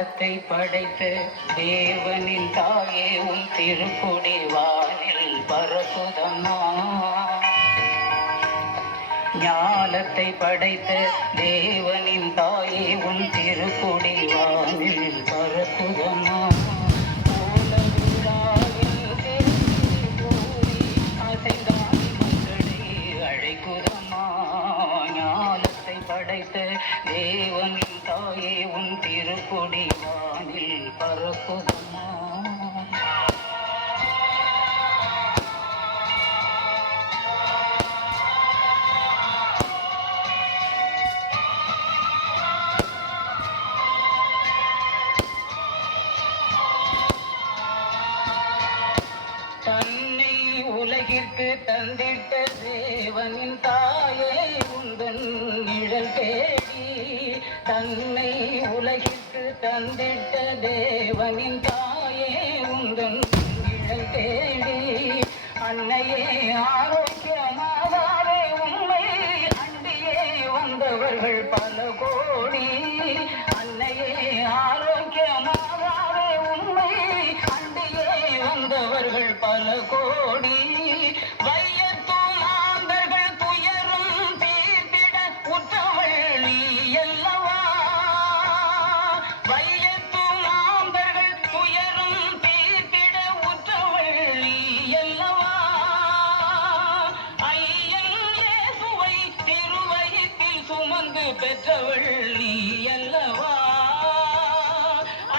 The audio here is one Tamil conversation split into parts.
ஞாலத்தை படைத்த தேவனின் தாயே உன் திருக்கொடி வானில் பரப்புதம்மா. ஞாலத்தை படைத்த தேவனின் தாயே உன் திருக்கொடி வானில் பரப்புதம்மா. படைத்த தேவனின் தாயே உன் திருக்கொடி வானில் பரப்புதம்மா. தன்னை உலகிற்கு தந்திட்ட தேவனின் தாயே உந்தன் நிழல் தேடி. தன்னை உலகிற்கு தந்திட்ட தேவனின் தாயே உந்தன் நிழல் தேடி. அன்னையே ஆரோக்கியமாகவே உண்மை அண்டியே வந்தவர்கள் பல கோடி. அன்னையே ஆரோக்கியமாகவே உண்மை அண்டியே வந்தவர்கள் பல கோடி. வையத்தும் மாந்தர்கள் துயரும் தீர்த்திட உற்றவள் நீ அல்லவா. வையத்தும் மாந்தர்கள் துயரும் தீர்த்திட உற்றவள் நீ அல்லவா. ஐயன் இயேசுவை திருவயிற்றில் சுமந்து பெற்றவள் நீ அல்லவா.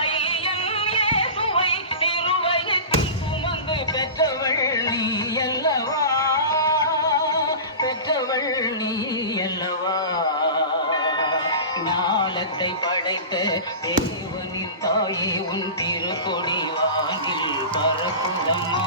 ஐயன் இயேசுவை திருவயிற்றில் சுமந்து பெற்றவள் நீ அல்லவா. பெற்றவள் நீ அல்லவா. ஞாலத்தை படைத்த தேவனின் தாயே உன் திருக்கொடி வானில் பரப்புதம்மா.